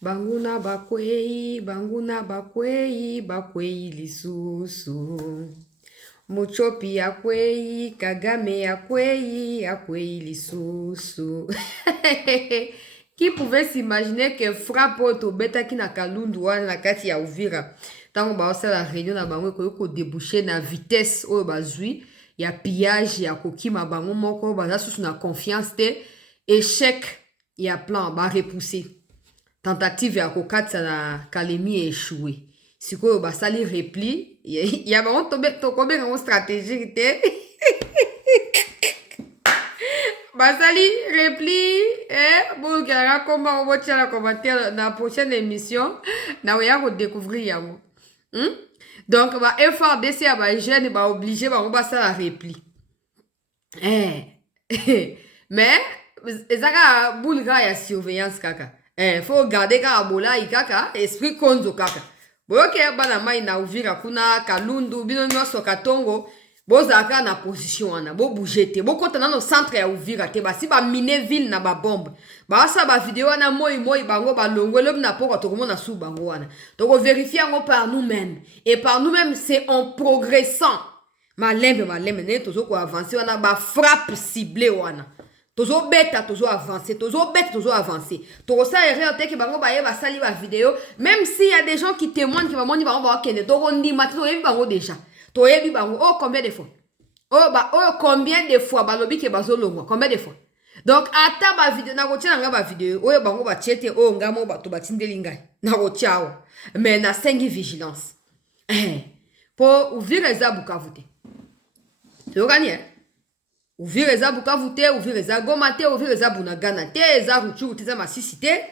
Banguna bakwei lisusu. Muchopi akwei, Kagame akwei lisusu. Qui pouvait s'imaginer que frappe au beta qui na kalundu wana na kati ya Uvira. Tango ba osa la réunion na bango ko déboucher na vitesse oyo bazui ya pillage ya kokima bango moko baza susu na confiance te échec ya plan ba repousser. Tentative ya kokatisa na Kalemi échoué. Sikoyo basali repli ya bango tokobenga ngo stratégique te. Basali repli bon kaka komba obotia na commentaire na prochaine émission na oya ko découvrir yango. Donc ba effort desi ya ba jeune ba obligé bango basala repli. Mais ezaka bulga ya surveillance kaka. Faut garder kaka bola kaka esprit konzo kaka. Boyoke bana mai na Uvira kuna Kalundu bino nyonso Katongo bozaka na position wana bo bouger te bo kota na no centre ya Uvira te basi ba mine ville na ba bombe ba sa ba vidéo wana moi bango ba longolo na poko to komona su bango wana donc on vérifie ngo par nous-mêmes et par nous-mêmes c'est en progressant malembe ne tozo ko avancer wana ba frappe ciblée wana tozo beta tozo avancer tozo ça erreur te ke bango ba ye ba sali ba vidéo même s'il y a des gens qui témoignent que ba moni bango ba kende to rondi matino yebi bango déjà to yebi bango oh combien de fois combien de fois ba lobi ke bazo longwa combien de fois donc ata ba vidéo na ko tia nga ba vidéo oyo bango ba tiete o ngamo ba to batindeli ngai na ko tiao mais na sengi vigilance po Uvira eza Bukavu te to gagner Uvira eza Bukavu te, Uvira eza Goma te, Uvira eza Bunagana te, eza Ruchuru te, eza Masisi te,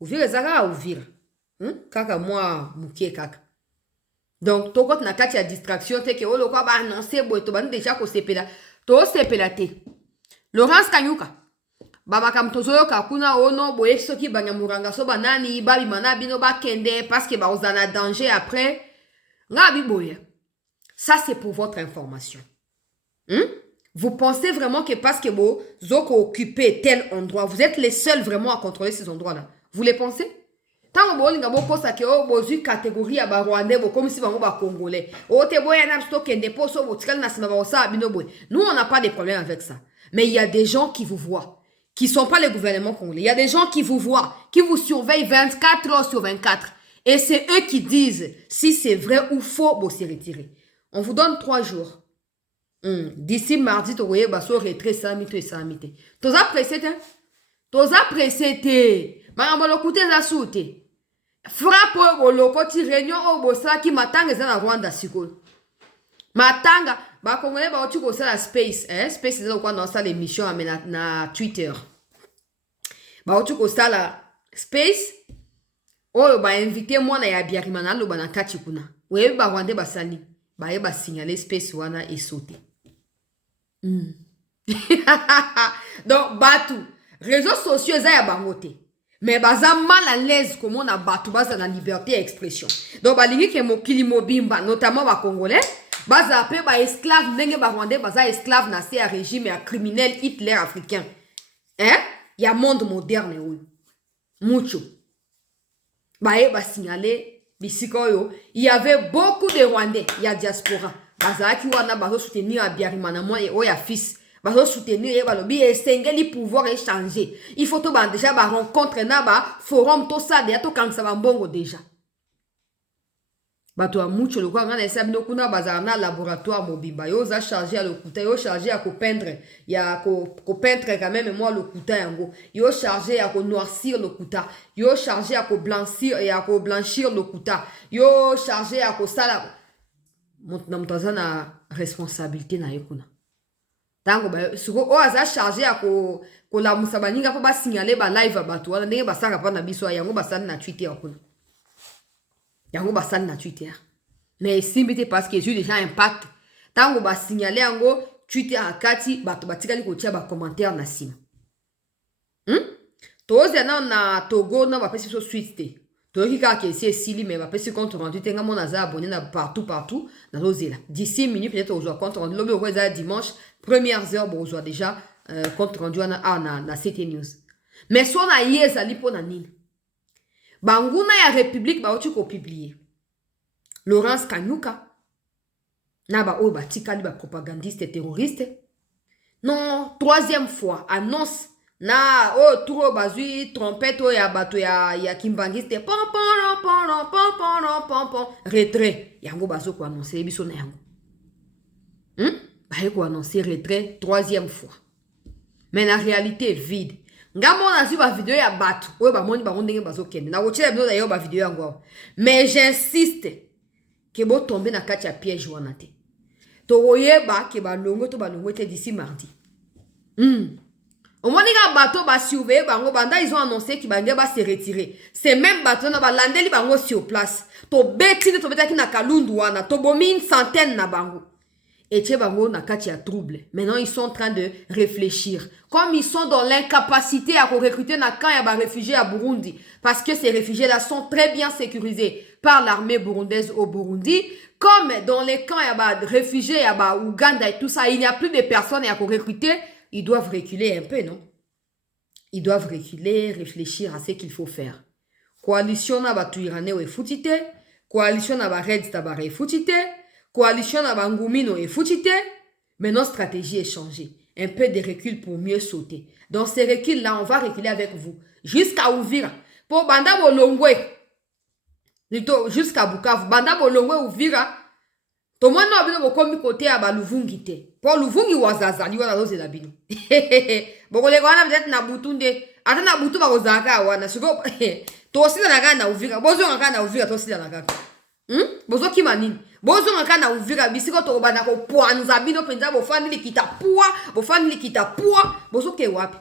Uvira eza kaka Uvira. Kaka mwa mukie kaka. Donc, to kote na kati ya distraction te ke olo kwa ba annoncer boy to banu deja ko sepela. To sepela te. Laurence Kanyuka. Ba makam tozoyo kakuna ono boye soki banyamuranga so banani babi mana bino ba kende parce que ba ozana danger après. Nga bi boye. Ça c'est pour votre information. Vous pensez vraiment que parce que vous occupez tel endroit, vous êtes les seuls vraiment à contrôler ces endroits-là? Vous les pensez? Tant que vous avez une catégorie à Rwandais, comme si vous êtes Congolais. Nous, on n'a pas de problème avec ça. Mais il y a des gens qui vous voient, qui ne sont pas les gouvernements congolais. Il y a des gens qui vous voient, qui vous surveillent 24 heures sur 24. Et c'est eux qui disent si c'est vrai ou faux, vous se retirer. On vous donne 3 jours. D'ici mardi, tu voyez, baso retrait 100 000 et 100 000. Toza pressé, toza pressé, marambolo koute za soute. Frappe au loko ti réunion au bossa qui matanga za na Rwanda siko. Matanga, ba congolais ba otu ko sala space, space za kwa na sala émission amena na Twitter. Ba otu ko sala space. Oyo ba invité moi na ya biarimana lo ba na kati kuna. Oyebi ba Rwanda ba sali. Ba ye ba signaler space wana et sauter. Donc batu réseaux sociaux eza ya bangote mais baza mal à l'aise comme on a batu baza na liberté d'expression donc balingi ke mokili mobimba notamment ba congolais baza pe ba esclave ndenge ba rwandais baza esclave na se régime ya criminel Hitler africain ya monde moderne oyo mucho ba ye ba signaler bisikoyo il y avait beaucoup de Rwandais il y a diaspora bazaki wana bazo soutenir Abiyarimana moi et oya fils bazo soutenir et balobi esengeli pouvoir échanger il faut to ba déjà ba rencontre na ba forum to ça de to kanisa ba mbongo déjà bato a mucho le kwa ngana esa bino kuna bazana na laboratoire mobimba yo za charger le kuta yo charger à ko peindre ya ko peindre quand même moi le kuta yango yo charger à ko noircir le kuta yo charger à ko blanchir et à ko blanchir le kuta yo charger à ko sala na mutaza na responsabilité na yekuna tango ba suko o aza charger à ko la musabaninga po ba signaler ba live bato wana ndenge basanga pa na biso yango basana na Twitter kuna yango basali na Twitter mais simbite parce que j'ai déjà impact tango ba signaler yango Twitter akati bato batikali ko tia ba commentaire na sima toze na Togo na ba pesi so suite te toki ka ke c'est sili mais ba pesi compte rendu tenga mon aza abonné na partout na lozela d'ici minutes peut-être aujourd'hui compte rendu lobe ko za dimanche premières heures bon aujourd'hui déjà compte rendu na CT News mais so na yeza lipo na nini banguna ya république bauti ko publier Laurence Kanyuka na ba oyo batikali ba propagandiste terroriste. Non, troisième fois annonce na tour bazui trompette ya bato ya kimbangiste pom pom pom pom pom pom pom retrait yango bazo ko annoncer biso na yango. Ba ko annoncer retrait troisième fois. Mais la réalité est vide. Ngambo na ba vidéo ya bato oyo ba moni bango ndenge bazo kende na kochela bino d'ailleurs ba vidéo yango. Mais j'insiste que bo tomber na kati ya piège wana te. Toyeba ke ba longo to ba longo te d'ici mardi. Au moins les bateaux ba surveiller bango banda ils ont annoncé qu'ils va se retirer. C'est même bateau na ba landeli bango sur place. To betine to betaki na kalundu wana to bomi une centaine na bango. Et tche bango na kati ya trouble. Maintenant ils sont en train de réfléchir. Comme ils sont dans l'incapacité à recruter na camp ya ba réfugiés à Burundi parce que ces réfugiés là sont très bien sécurisés par l'armée burundaise au Burundi. Comme dans les camps ya ba réfugiés ya ba Ouganda et tout ça, il n'y a plus de personnes à recruter. Ils doivent reculer un peu, non? Ils doivent reculer, réfléchir à ce qu'il faut faire. Coalition na batu iranais ou foutite, coalition na ba Red Tabara et foutite, coalition na ba Ngumino et foutite. Mais notre stratégie est changée. Un peu de recul pour mieux sauter. Dans ces reculs-là, on va reculer avec vous. Jusqu'à Ouvira. Pour Banda Bolongwe. Jusqu'à Bukavu. Banda Bolongwe Ouvira. To mwana wabino bokomi kote ya ba Luvungi te. Po Luvungi wazazali wana loze la bino. Bokole kwa wana peut-être na butunde. Ata na butu ba kozaka wana. Siko to sila na kana Uvira. Bozo ngaka na Uvira to sila na kaka. Bozo kima nini? Bozo ngaka na Uvira bisiko to bana ko poanza bino penza bo fandi likita pua. Bozo ke wapi?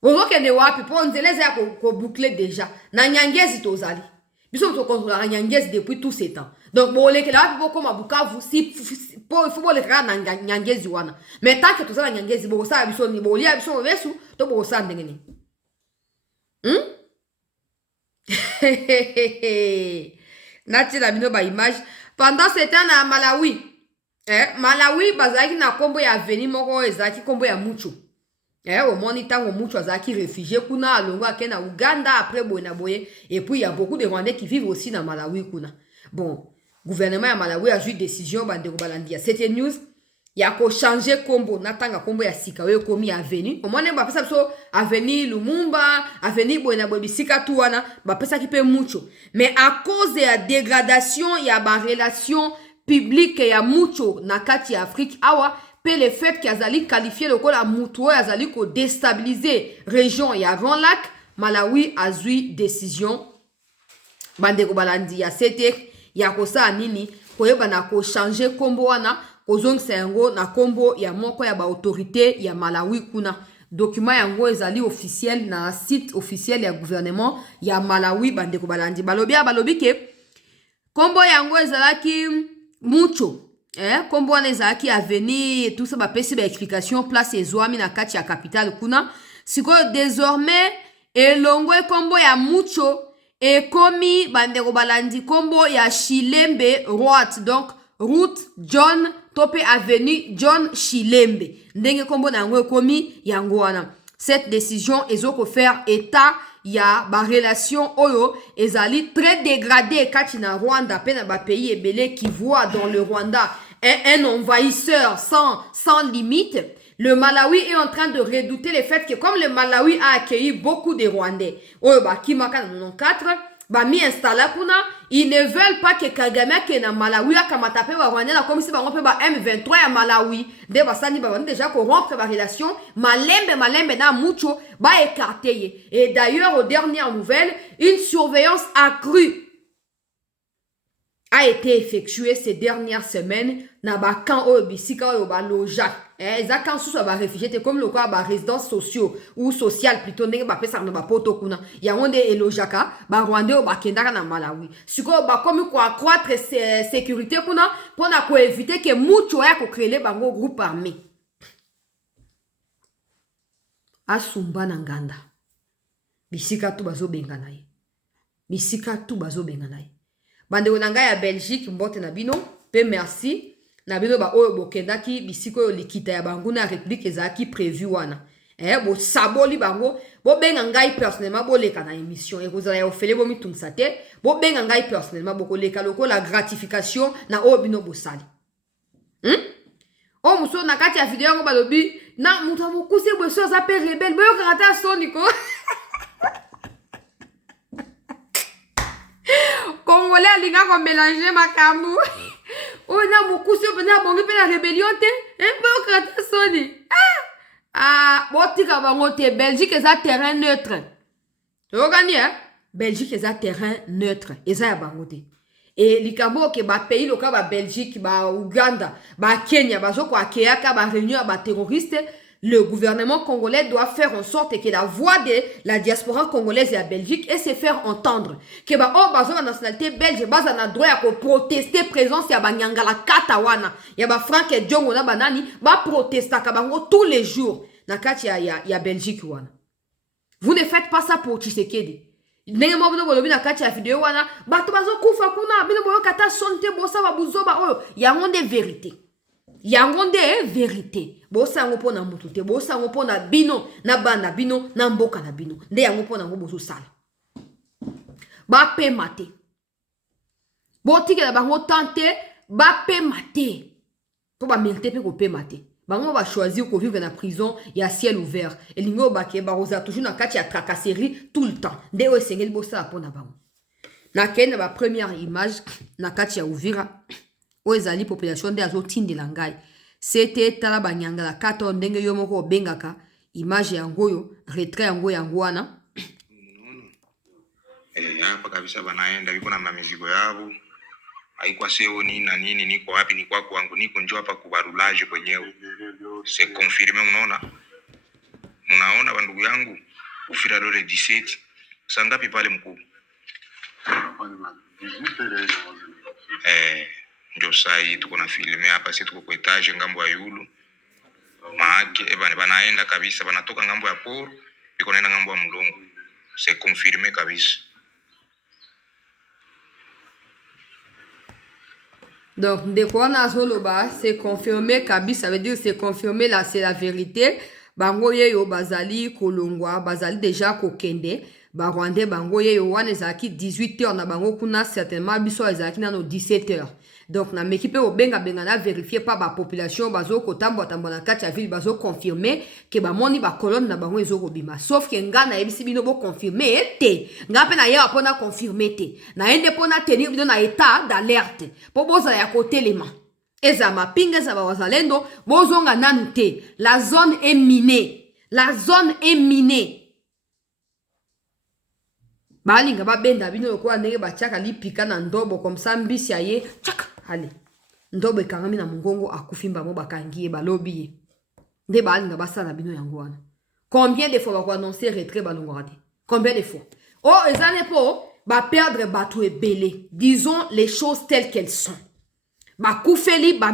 Bozo ke ne wapi po nzeleza ya ko boucler déjà. Na nyangezi to zali. Biso to contrôler nyangezi depuis tout ce temps. Donc, bon, les là, pour comme à Bukavu, il faut les faire dans Nyangezi wana. Mais tant que tout ça dans Nyangezi, bon, ça, biso ni boli, biso vesu, to bon ça ndengeni. Nati la bino ba image. Pendant ce temps na Malawi, Malawi bazaki na kombo ya veni moko ezaki kombo ya mucho. Au moniteur au mucho azaki réfugié kuna alongo akena Uganda après boye boye et puis il y a beaucoup de Rwandais qui vivent aussi dans Malawi kuna. Bon, gouvernement ya Malawi a joué décision bande kobalandia. C'était news. Il y a ko changer combo natanga combo ya sikawe komi avenue. Au moins ba pesa so avenue Lumumba, avenue boye boye bisika tu wana ba pesa ki pe mucho. Mais à cause de la dégradation ya ba relation publique ya mucho na kati ya Afrique awa pe le fait qu'il azali qualifié le kola mutuo azali ko déstabiliser région ya Grand Lac, Malawi a joué décision bande kobalandia. C'était ya kosa nini koyeba na ko changer kombo wana kozongisa yango na kombo ya moko ya ba autorité ya Malawi kuna. Document yango ezali officiel na site officiel ya gouvernement ya Malawi bande kobalandi balobi ke kombo yango ezalaki mucho kombo wana ezalaki avenir tout ça ba pesi ba explication place ezwami na kati ya capitale kuna. Sikoyo désormais elongwe kombo ya mucho et komi bandeko balandi kombo ya Shilembe Route, donc route John Tope Avenue John Shilembe ndenge kombo na yango komi yango wana. Cette décision ezoko faire état ya ba relation oyo ezali très dégradé kati na Rwanda pe na ba pays ebele qui voit dans le Rwanda un envahisseur sans limite. Le Malawi est en train de redouter le fait que comme le Malawi a accueilli beaucoup de Rwandais, Kimaka 94, mi installé kuna, ils ne veulent pas que Kagame qui na Malawi a kamatape wa Rwandais comme si on peut M23 à Malawi, de basani ba déjà corrompre la relation, malembe na mucho ba écarté. Et d'ailleurs aux dernières nouvelles, une surveillance accrue a été effectuée ces dernières semaines na ba camp o bisika o ba loja eza camp sous ba réfugiés comme le quoi ba résidence sociaux ou social plutôt ndenge ba pesa na ba poto kuna ya onde elojaka ba Rwandais o ba kendaka na Malawi siko ba comme quoi accroître sécurité kuna pour na ko éviter que mucho ya ko créer bango groupe armé asumba na nganda bisika tu bazo bengana ye bisika tu bazo bengana ye bande onanga ya Belgique mbote na bino pe merci na bino ba oyo bokendaki bisiko yo likita ya bango na république ezaki prévu wana bo saboli bango bo benga ngai personnellement bo leka na émission et kozala ya ofele bo mitungisa te bo benga ngai personnellement bo koleka loko la gratification na o bino bosali o muso na kati ya video yango balobi na mutu amokuse bweso aza pe rebelle boyo kata soni ko Congolais alinga ko mélanger makambu o na mokuse na bongi pe la rébellion te boyo kata soni botika bango te Belgique eza terrain neutre tokani Belgique eza terrain neutre eza ya bango te et likambo ke ba pays loka ba Belgique ba Uganda ba Kenya bazoko akeyaka ba réunion ba terroriste le gouvernement congolais doit faire en sorte que la voix de la diaspora congolaise et la Belgique et se faire entendre que ba o bazo la nationalité belge baza na droit ya ko protester présence ya ba nyangala katawana ya ba Frank Diongo na banani ba protester ka bango tous les jours na kati ya Belgique wana. Vous ne faites pas ça pour Tshisekedi. Ndenge mo bono bolobi na kati ya video wana bato bazo kufa kuna bino boyo kata sonte bosa ba buzoba oyo yango nde vérité. Yango nde vérité. Bosa yango pona mutu te bosa yango pona bino na banda bino na mboka na bino. Nde yango pona ngo bozo sala. Ba pe mate. Botike la bango tante ba pe mate. Po ba mérité pe ko pe mate. Bango va choisir ko vivre dans la prison il y a ciel ouvert et lingo ba ke ba rosa toujours na kati ya tracasserie tout le temps nde o sengel bossa pona bango na kenda ba première image na kati ya Uvira o ezali population de azo tindela ngai c'était tala banyanga la kato ndenge yo moko bengaka image yango yo retrait yango wana hapa kabisa banaenda biko na mamizigo yao haikuwa seo nini na nini niko wapi ni kwako wangu niko njoo hapa kubarulage kwenyewe c'est confirmé mnaona bandugu yangu Ufira dole 17 sangapi pale mkuu ndio sai tuko na filme hapa sisi tuko kwa etage ngambo ya yulu maake banaenda kabisa banatoka ngambo ya poro biko naenda ngambo ya mlongo c'est confirmé kabisa. Donc, de quoi on a soloba, c'est confirmé, Kabi, ça veut dire c'est confirmé, là, c'est la vérité. Bango ye yo bazali kolongwa, bazali déjà kokende, barwande bango ye yo wane ezaki 18h na bango kuna certainement biso ezaki na no 17h. Donc, na mekipe o benga na vérifier pas ba population bazo kotambo na kati ya ville bazo confirmer que ba moni ba colonne na bango ezo kobima. Sauf que nga na ebisi bino bo confirmer te. Nga pe na ya pona confirmer te. Na ende pona tenir bino na état d'alerte. Po boza ya côté les mains. Eza mapinga za ba wazalendo bozonga nanu te. La zone est minée. La zone est minée. Balinga ba benda bino ko ndenge ba chaka lipika na ndobo comme ça mbisi aye chaka allez ndobo ekangami na mongongo akufimba mo bakangiye balobi nde balinga basala bino yango wana. Combien de fois ba ko annoncer retrait balongora te? Combien de fois? Oh ezane po ba perdre bato ebele. Disons les choses telles qu'elles sont. Ba koufeli ba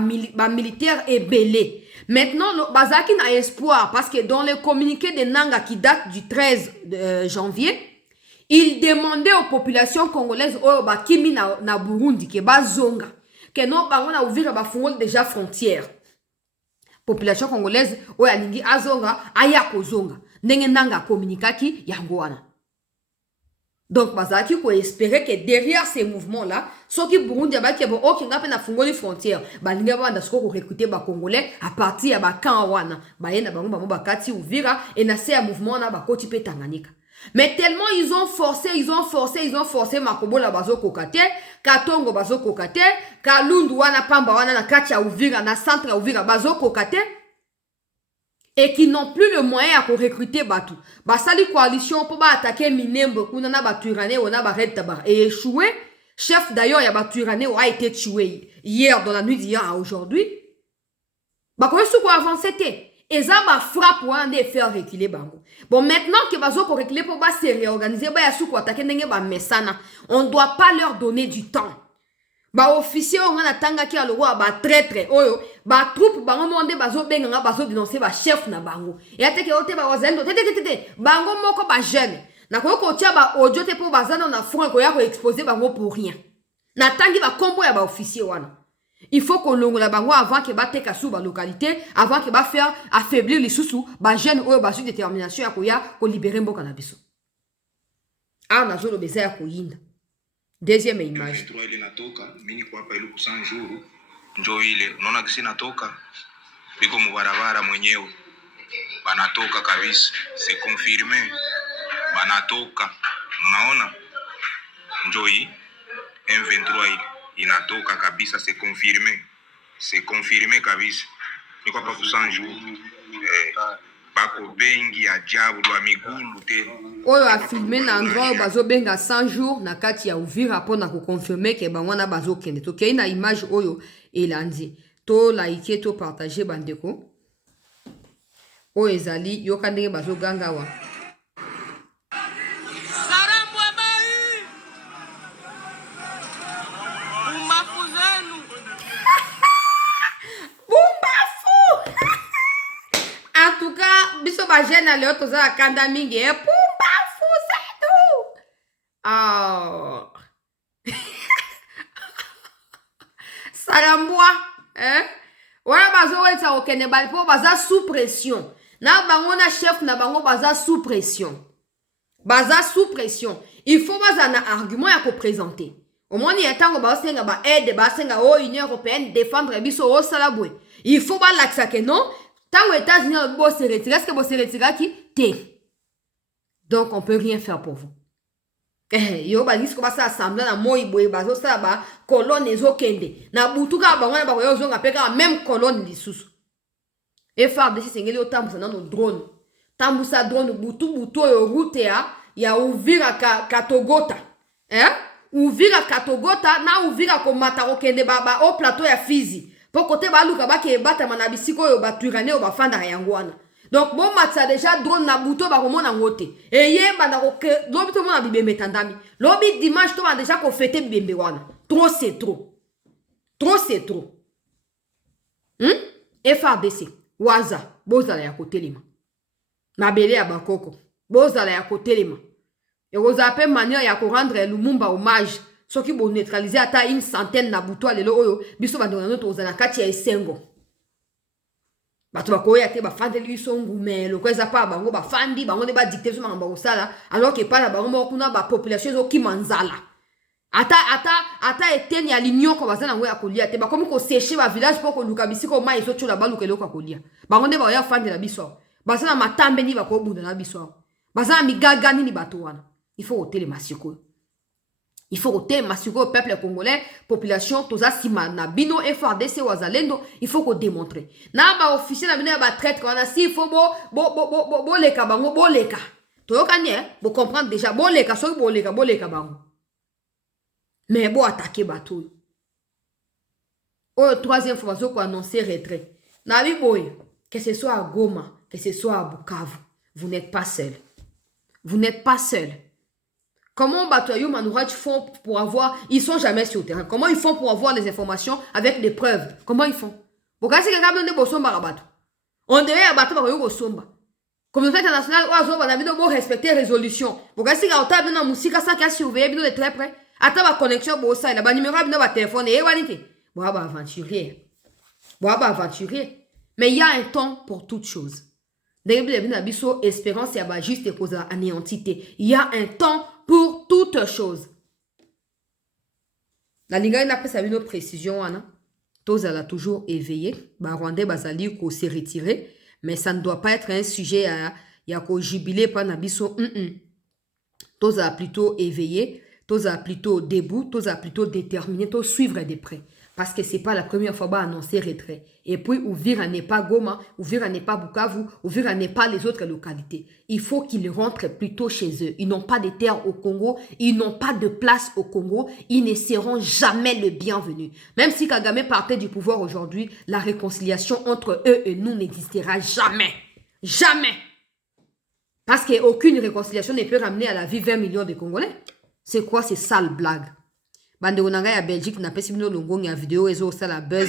militaire ebele. Maintenant bazaki na espoir parce que dans le communiqué de Nanga qui date du 13 janvier il demandait aux populations congolaises oyo bakimi na Burundi ke bazonga ke non bango na Uvira bafungoli déjà frontière. Population congolaise oyo alingi azonga aya kozonga ndenge Nanga communiquaki yango wana. Donc bazaki ko espérer que derrière ces mouvements là soki Burundi abaki bo okinga pe na fungoli frontière balinga banda soko ko recruter ba congolais à partir ya ba camp wana bayenda bango bakati Uvira et na se mouvement na bakoti pe Tanganyika. Mais tellement ils ont forcé Makobola bazo kokate, Katongo bazo kokate, Kalundu wana pamba wana na kati ya Uvira na centre ya Uvira bazo kokate et qui n'ont plus le moyen à recruter batu. Basali coalition pour ba attaquer Minembo kuna na Baturane ona ba Red Tabar et échoué. Chef d'ailleurs ya Baturane a été tué hier dans la nuit d'hier à aujourd'hui. Ba ko su ko avancer té. Et ça va frapper pour en faire reculer bango. Bon maintenant que bazo ko reculer pour ba se réorganiser ba ya su ko attaquer ndenge ba mesana, on doit pas leur donner du temps. Ba officier on na tanga ki alo ba traître oyo ba troupe bango monde bazo benga bazo dénoncer ba chef na bango. Et ateke ote ba wazendo tete bango moko ba jeune. Na ko tia ba audio te pour bazana na front ko ya ko exposer bango pour rien. Na tangi ba combo ya ba officier wana. Il faut qu'on longola bango avant que ba teka sous ba localité, avant que ba faire affaiblir les sous ba jeune ou ba sous détermination ya koya ko libérer mboka na biso. Ah na zolo beza ya koyinda. Deuxième image. M23 ile natoka, mimi kwa hapa ile ku 100 jours. Njoo ile, unaona kisi natoka. Biko mubarabara mwenyewe. Banatoka kabisa, c'est confirmé. Banatoka. Unaona? Njoo hii M23 ile inatoka kabisa, c'est confirmé. C'est confirmé kabisa. Niko hapa ku 100 jours. Bako bengi ajabu lwa migulu te. Oyo a filmé na endroit bazo benga 100 jours na kati ya Uvira pour na ko confirmer que bangwana bazo kende. To ke na image oyo elandi. To like to partager bandeko. O ezali yoka ndenge bazo ganga wa. En tout cas, biso ba jeune leo toza la kanda mingi pumba fuzetu. Ah. Sarambwa, Wana bazo weta okene bali po baza sous pression. Na bango na chef na bango baza sous pression. Baza sous pression. Il faut baza na argument ya ko présenter. Au moins il y a tango ba senga ba aide ba senga o Union européenne défendre biso o salabwe. Il faut ba l'axa que non. Tant aux États-Unis, vous se retirez, est-ce que vous se retirez qui? T. Donc, on ne peut rien faire pour vous. Yo ba disco ba sa assembler na moi boye bazo sa ba colonne ezo kende. Na butuka ba wana ba yo zonga peka même colonne lisusu. Et faire de singeli o tambusa na no drone. Tambusa drone butu yo route ya Uvira Katogota. Uvira Katogota na Uvira ko mataro kende ba au plateau ya Fizi. Pour côté baluka ba ke bata manabisiko yo baturane yo bafanda yangwana. Donc bon matsa déjà drone na buto ba komona ngote. Et ye banda ko lobi to mona bibembe tandami. Lobi dimanche to ba déjà ko fêter bibembe wana. Trop c'est trop. Trop c'est trop. FARDC waza bozala ya kotelema. Mabele ya bakoko bozala ya kotelema. Et vous appelez manière ya ko rendre Lumumba hommage. Ce qui vous neutraliser à une centaine na buto lelo oyo biso ba ndona to ozala kati ya esengo. Bato bakoya te bafande lui songu mais le kweza pa bango bafandi bango ne ba dicter so mamba osala alors que pas la bango mo kuna ba population zo ki manzala. Ata eteni ya l'union ko bazana ngo ya kolia te ba komi ko sécher ba village pour ko luka bisiko mai zo tula ba luka loko kolia. Bango ne ba ya fande la biso. Bazana matambe ni ba ko bunda na biso. Bazana migaga ni bato wana. Il faut ôter les masiko. Il faut ôter le peuple congolais, population, toza sima na bino FARDC wazalendo, il faut qu'on démontre. Na ba officiel na bino ba traite quand on si il faut bo leka bango bo leka. Toyoka ni bo comprendre déjà bo leka so bo leka bango. Mais bo attaquer bateau. Oh troisième fois qu'on annoncer retrait. Na bi boy, que ce soit à Goma, que ce soit à Bukavu, vous n'êtes pas seul. Vous n'êtes pas seul. Comment Batoyou Manouraj font pour avoir... Ils sont jamais sur le terrain. Comment ils font pour avoir les informations avec des preuves? Comment ils font? On devait abattre Bakoyo Bosomba. Communauté internationale, on a respecter les résolutions. On a dit que on a musique ça qui a surveillé de très près. Attends ma connexion pour ça. Il a numéro de téléphone et vanité. Bon, aventurier. Mais il y a un temps pour toute chose. Espérance et juste et cause anéantité. Il y a un temps pour toute chose. La Liga n'a pas sa une précision, Anna. Tous elle a toujours éveillé. Rwandais Bazali ko s'est retiré. Mais ça ne doit pas être un sujet à ko jubilé par Nabiso. Tous a plutôt éveillé. Tous a plutôt debout. Tous a plutôt déterminé. Tous suivre de près. Parce que ce n'est pas la première fois qu'on a annoncé retrait. Et puis, Uvira n'est pas Goma, Uvira n'est pas Bukavu, Uvira n'est pas les autres localités. Il faut qu'ils rentrent plutôt chez eux. Ils n'ont pas de terre au Congo, ils n'ont pas de place au Congo, ils ne seront jamais le bienvenu. Même si Kagame partait du pouvoir aujourd'hui, la réconciliation entre eux et nous n'existera jamais. Jamais. Parce qu'aucune réconciliation ne peut ramener à la vie 20 millions de Congolais. C'est quoi ces sales blagues? Bande onanga ya Belgique na pesi bino longo ya vidéo ezo ça la buzz.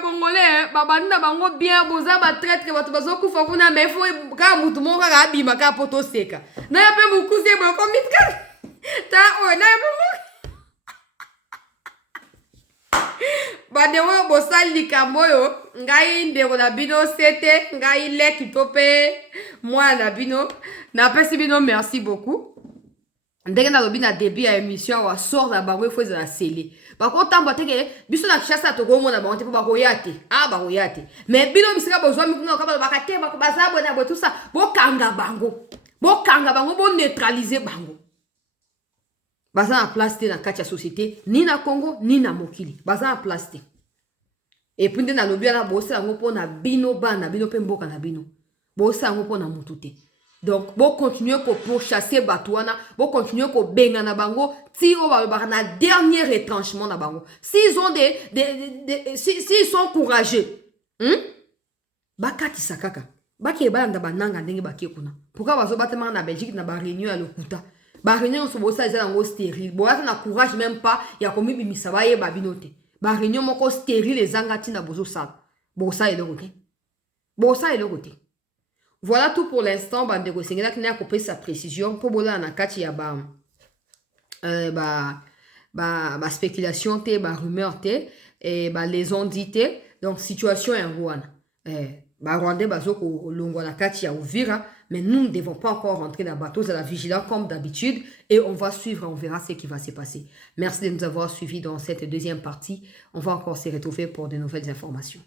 Congolais, babanda bango bien boza ba traître bato bazokufa kuna mais faut ka mutu moko kaka abima ka poto seka na ya pe mukuse bo komitka ta o na ya pe badewo bosali likambo oyo ngai ndeko na bino sete ngai leki to mpe mwana na bino napesi bino merci beaucoup ndenge nalobi na début ya émission awa sort na bango efo ezala sele bakotambola teke biso na kishasa tokomona bango te mpo bakoya te bakoya te mais bino bisika bozwa mikuna oka balobaka te baza boye na boye tout ça bokanga bango boneutralize bango baza na place te na kati ya société ni na Congo ni na mokili baza na place te epuis nde nalobi wana bosala yango mpo na bino bana bino mpe mboka na bino bosala yango mpo na mutu te. Donc, vous continuez pour chasser Batouana, vous continuez pour benga na bango, si on va na dernier retranchement na bango. S'ils ont s'ils sont courageux, bakati sakaka. Baki eba nda bananga ndenge baki kuna. Pourquoi bazo batema na Belgique na ba réunion à Lokuta? Ba réunion so bosa eza ngo stérile. Boa na courage même pas ya komi bimisa ba ye babinote. Ba réunion moko stérile ezangati na bozo sala. Bosa ele côté. Bosa ele côté. Voilà tout pour l'instant. Bandeko sengela qui n'a coupé sa précision pour bola na kati ya ba spéculation te ba rumeur te et ba les on dit te. Donc situation en Rwanda. Ba Rwanda bazoko longwa na kati ya Uvira, mais nous ne devons pas encore rentrer dans le bateau, c'est la vigilance comme d'habitude et on va suivre, on verra ce qui va se passer. Merci de nous avoir suivis dans cette deuxième partie. On va encore se retrouver pour de nouvelles informations.